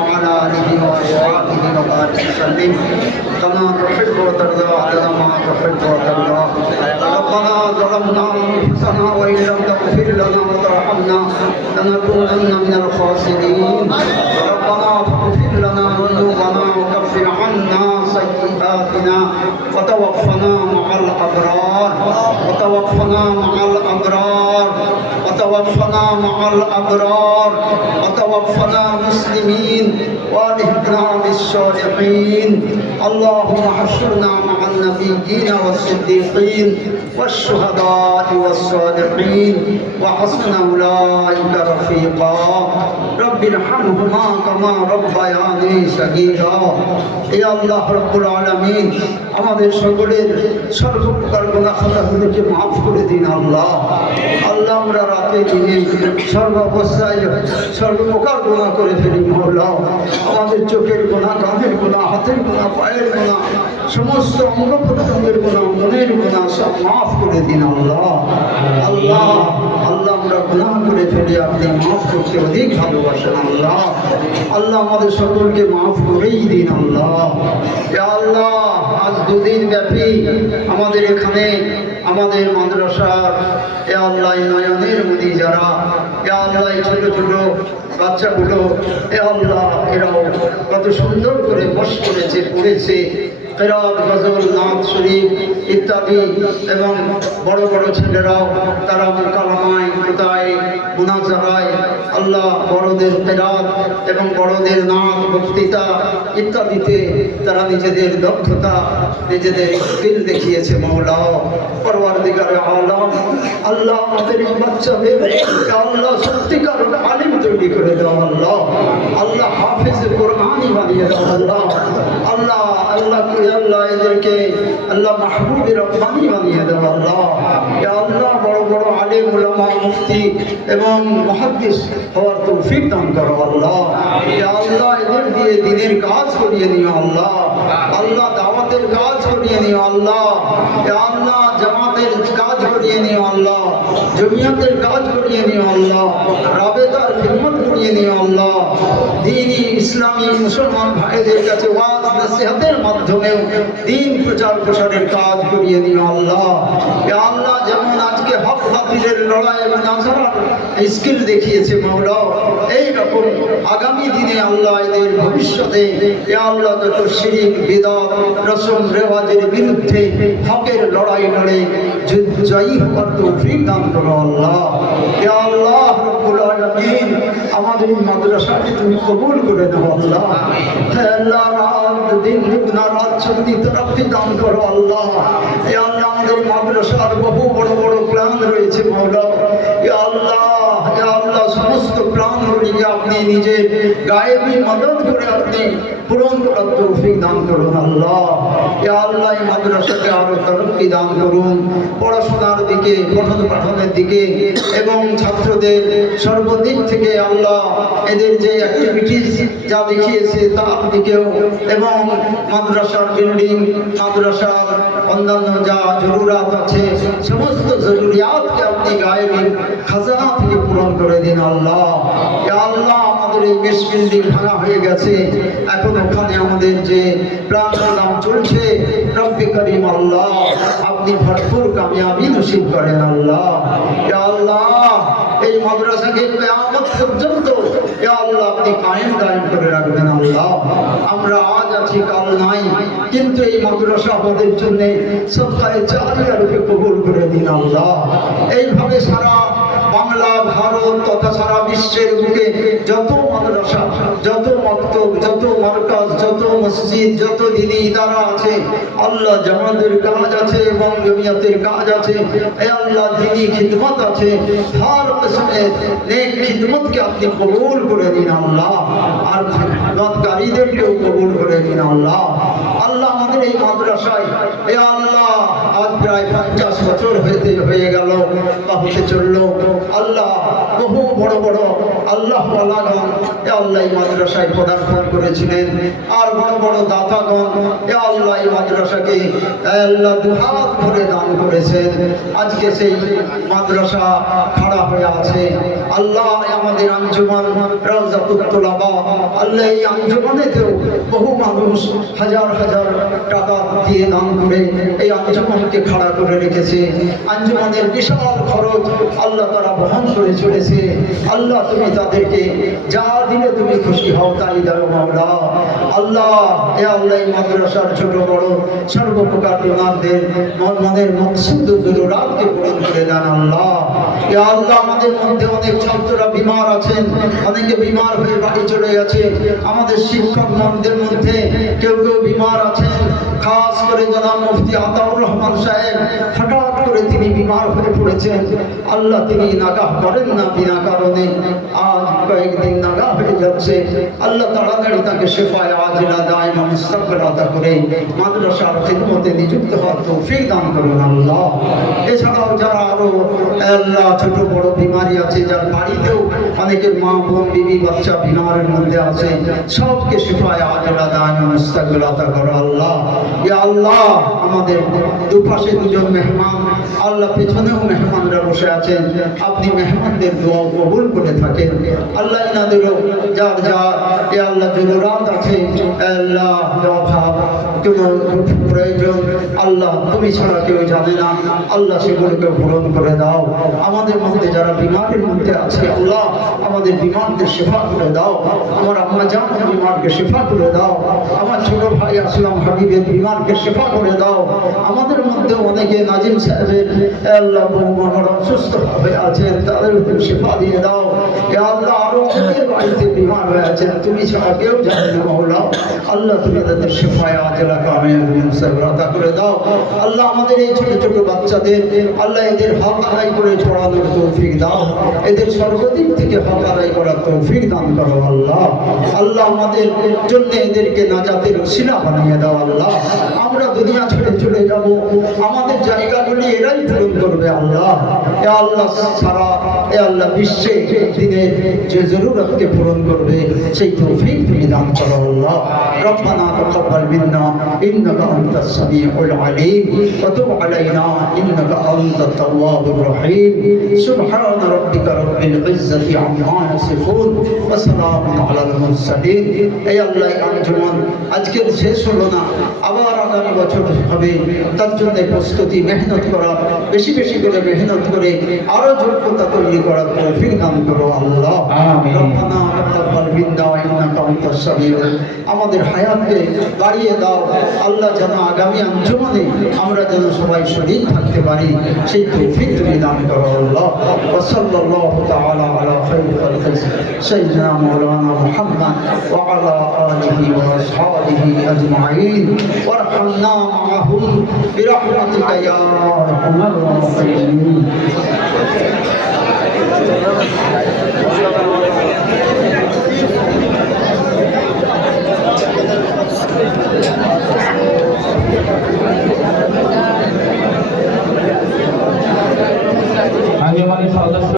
وعلى آله وأصحابه وبارك وسلم. كما تحب وترضى ما تحب وترضى. ربنا ظلمنا أنفسنا وإن لم تغفر لنا وترحمنا لنكونن من الخاسرين. ربنا فاغفر لنا ذنوبنا وكفر عنا. سيئاتنا وتوفنا مع الأبرار وتوفنا مع الأبرار وتوفنا مع الأبرار وتوفنا مسلمين والهدنا بالصالحين اللهم حشرنا مع النبيين والصديقين والشهداء والصالحين وحسن أولئك رفيقا. رب ارحمهما كما ربياني صغيرا. يا الله رب العالمين. আমাদের সকলের সর্বপ্রকার খাতাগুলোকে মাফ করে দিন আল্লাহ। আল্লাহ আমরা রাতে দিনে সর্ব অবস্থায় সর্বপ্রকার গুণা করে ফেলি মহল্লা আমাদের চোখের গুণা কাঁধের গুণা হাতের গুণা পায়ের গুণা সমস্ত অঙ্গ প্রত্যঙ্গের গুণা মনের গুণা সব মাফ করে দিন আল্লাহ। আল্লাহ আল্লাহ আমরা গুণা করে ফেলি, আপনি মাফ করতে অধিক ভালোবাসেন আল্লাহ। আল্লাহ আমাদের সকলকে মাফ করেই দিন আল্লাহ। আল্লাহ, আজ দুদিন ব্যাপী আমাদের এখানে, আমাদের মাদ্রাসার এ আল্লাহ নয়নের মুদি যারা এ আল্লাহ ছোট ছোট বাচ্চাগুলো এ আল্লাহ, এরাও কত সুন্দর করে বস করেছে, পড়েছে। কেরাত গজল নাথ শরীফ ইত্যাদি এবং বড় বড় ছেলেরাও তারা কালামায় কোথায় মুনাজারায় আল্লাহ বড়দের কেরাত এবং বড়দের নাচ বক্তৃতা ইত্যাদিতে তারা নিজেদের দক্ষতা নিজেদের স্কিল দেখিয়েছে মৌলা পরওয়ার দিগার আলম আল্লাহ আমাদের এই বাচ্চাদের আল্লাহ সত্যিকার আলিম তৈরি করে দাও আল্লাহ। আল্লাহ হাফিজ কোরআনই বানিয়ে দাও আল্লাহ। আল্লাহ আল্লাহ আল্লাহ এদেরকে, আল্লাহ মাহবুবের রহমানি বানিয়ে দাও আল্লাহ। আল্লাহ বড় বড় আলিম উলামা মুফতি এবং মহাদ্দিস হওয়ার তৌফিক দান করো আল্লাহ। আল্লাহ, এদের দিয়ে দিনের কাজ করিয়ে নিও আল্লাহ। আল্লাহ দাওয়াতের কাজ করিয়ে নিও আল্লাহ। আল্লাহ, জামাতের কাজ করিয়ে নিও আল্লাহ। জমিয়তের কাজ করিয়ে নিও আল্লাহ। রাবেতার খিদমত করিয়ে নিও আল্লাহ। দিনই ইসলামী মুসলমান ভাইদের কাছে ওয়াজ নসিহতের মাধ্যমেও দিন প্রচার প্রসারের কাজ করিয়ে নিও আল্লাহ। আল্লাহ যেমন আজকে হক বাতিলের লড়াই এবং নাজারার স্কিল দেখিয়েছে মাওলা এই রকম আগামী দিনে আল্লাহ এদের ভবিষ্যতে, এ আল্লাহ যত শিরিক, বিদাত, রসম, রেওয়াজের বিরুদ্ধে হকের লড়াই লড়ে, যুদ্ধ জয়ী হওয়ার তৌফিক দান করো আল্লাহ। এ আল্লাহ রব্বুল আলামিন, আমাদের মাদ্রাসাকে তুমি কবুল করে দাও আল্লাহ। হে আল্লাহ, রাত দিন দুগুনা রাত শক্তি তরফি দান করো আল্লাহ। এ আল্লাহ, আমাদের মাদ্রাসার বহু বড় বড় প্ল্যান রয়েছে মৌলা এ আল্লাহ এ আল্লাহ, সমস্ত প্রাণগুলিকে আপনি নিজের গায়েবী মদত করে আপনি পূরণ করার পড়াশোনার দিকে, পঠন পাঠনের দিকে এবং ছাত্রদের সর্বদিক থেকে আল্লাহ এদের যে অ্যাক্টিভিটিস যা দেখিয়েছে তার দিকেও এবং মাদ্রাসার বিল্ডিং মাদ্রাসার অন্যান্য যা জরুরাত আছে, সমস্ত জরুরিয়াতকে আপনি গায়েবী খাজানা থেকে পূরণ করে দিন আল্লাহ। আমাদের এই মেস বিল্ডিং ভাঙা হয়ে গেছে। এখন ওখানে আমাদের যে প্রাণ নাম চলছে, রব্বি করিম আল্লাহ, আপনি ভরপুর কামিয়াবি নসিব করেন আল্লাহ। আল্লাহ, এই মাদ্রাসাকে কেয়ামত পর্যন্ত আল্লাহ, আপনি কায়েম দায়েম করে রাখবেন আল্লাহ। আমরা আজ আছি, কাল নাই, কিন্তু এই মাদ্রাসা আমাদের জন্য সপ্তাহে চারিয়া রূপে কবুল করে দিন আল্লাহ। এইভাবে সারা বাংলা ভারত তথা সারা বিশ্বের বুকে যত মাদ্রাসা, যত মক্তব, যত মার্কাজ, যত মসজিদ, যত দিদি ইদারা আছে, আল্লাহ জামাতের কাজ আছে এবং জমিয়াতের কাজ আছে, এ আল্লাহ দিনী খিদমত আছে, হর নেক খিদমতকে আপনি কবুল করে দিন আল্লাহ, আর খিদমতকারীদেরকেও কবুল করে দিন আল্লাহ। আল্লাহ আমাদের এই মাদ্রাসায়, এ আল্লাহ, আজ প্রায় পঞ্চাশ বছর হইতে হয়ে গেল বা হতে চলল আল্লাহ বহু বড় বড় আল্লাহ আল্লাহগণ এ আল্লাহ মাদ্রাসায় পদার্পণ করেছিলেন। আর বড় বড় দাতাগণ, এ আল্লাহ মাদ্রাসাকে আল্লাহ দুহাত ভরে দান করেছেন। আজকে সেই মাদ্রাসা খাড়া হয়ে আছে। আল্লাহ আমাদের আঞ্জুমান রাজাতুত্তলাবা আল্লাহ এই আঞ্জুমানেতেও বহু মানুষ হাজার হাজার টাকা দিয়ে দান করে এই আঞ্জুমানকে খাড়া করে রেখেছে। আঞ্জুমানের বিশাল খরচ আল্লাহ তারা বহন করে চলেছে। আল্লাহ, তুমি তাদেরকে যা দিলে তুমি খুশি হও তাই দাও মাওলা। আল্লাহ, এ আল্লাহ মাদ্রাসার ছোট বড় সর্বপ্রকার তোমাদের মনের মকসুদ রাতকে পূরণ করে দেন আল্লাহ। এ আল্লাহ, আমাদের মধ্যে অনেক ছাত্ররা বিমার আছেন, অনেকে বিমার হয়ে বাড়ি চলে গেছে। আমাদের শিক্ষক মনদের মধ্যে কেউ কেউ বিমার আছেন। খাস করে জনাব মুফতি আতাউর রহমান সাহেব, হঠাৎ করে তিনি বিমার হয়ে পড়েছেন। আল্লাহ তিনি নাগাহ করেন না বিনা কারণে। আজ কয়েকদিন নাগা হয়ে যাচ্ছে। আল্লাহ তাড়াতাড়ি তাকে শেফায় আজরা দায় মুস্তাকবিল আদা করে মাদ্রাসার খিদমতে নিযুক্ত হওয়ার তৌফিক দান করুন আল্লাহ। এছাড়াও যারা আরও, আল্লাহ ছোট বড় বিমারি আছে, যার বাড়িতেও অনেকের মা বোন, বিবি, বাচ্চা বিমারের মধ্যে আছে, সবকে শেফায় আজরা দায় মুস্তাকবিল আদা করো আল্লাহ। আল্লাহ আমাদের দুপাশে দুজন মেহমান, আল্লাহ পেছনেও মেহমানরা বসে আছেন। আপনি মেহমানদের দোয়া কবুল করে থাকেন। আল্লাহ ইনাদেরও যার যার, এ আল্লাহ জরুরাত আছে। আল্লাহ কোনো প্রয়োজন আল্লাহ, তুমি ছাড়া কেউ জানে না। আল্লাহ, সেগুলোকে পূরণ করে দাও। আমাদের মধ্যে যারা বিমানের মধ্যে আছে, আল্লাহ, আমাদের বিমানকে সেফা করে দাও। আমার আম্মা জান বিমানকে সেফা করে দাও। আমার ছোট ভাই আসলাম হাবিবের বিমানকে সেফা করে দাও। আমাদের মধ্যে অনেকে নাজিম সাহেবের আল্লাহ অসুস্থ হয়ে আছেন, তাদের উপর সেবা দিয়ে দাও। আল্লাহ আরও অনেকের বাড়িতে বিমার আছেন তুমি ছাড়া কেউ জানে না মহলা আল্লাহ, তুমি তাদের সেফায় আজলা কামিয়াতা করে দাও। আল্লাহ, আমাদের এই ছোট ছোট বাচ্চাদের, আল্লাহ, এদের হক করে ছড়ানোর তৌফিক দাও। এদের সর্বদিক থেকে হক আদায় করার তৌফিক দান করো, আল্লাহ। আল্লাহ, আমাদের জন্য এদেরকে নাজাতের শিলা বানিয়ে দাও, আল্লাহ। আমরা দুনিয়া ছেড়ে চলে যাব আমাদের জায়গাগুলি এরাই পূরণ করবে আল্লাহ এ আল্লাহ সারা এ আল্লাহ বিশ্বে দিনের যে জরুরতকে পূরণ করবে সেই তৌফিক তুমি দান করো আল্লাহ ربنا تقبل منا انك انت السميع العليم وتب علينا انك انت التواب الرحيم سبحان ربك رب العزه عما يصفون وسلام على المرسلين اي الله আঞ্জুমান আজকের শেষ হলো না আবার আগামী বছর হবে তার জন্য প্রস্তুতি মেহনত করা বেশি বেশি করে মেহনত করে আরও যোগ্যতা তৈরি করার তৌফিক দান করো আল্লাহ আমিন। রব্বানা তাকাব্বাল মিন্না ইন্নাকা আনতাস সামিউল আমাদের হায়াতকে বাড়িয়ে দাও আল্লাহ যেন আগামী আঞ্জুমানে আমরা যেন সবাই শরীর থাকতে পারি সেই তৌফিক তুমি দান করো আল্লাহ وصلى الله تعالى على خير خلق سيدنا مولانا محمد وعلى آله وأصحابه أجمعين وارحمنا معهم برحمتك يا أرحم الراحمين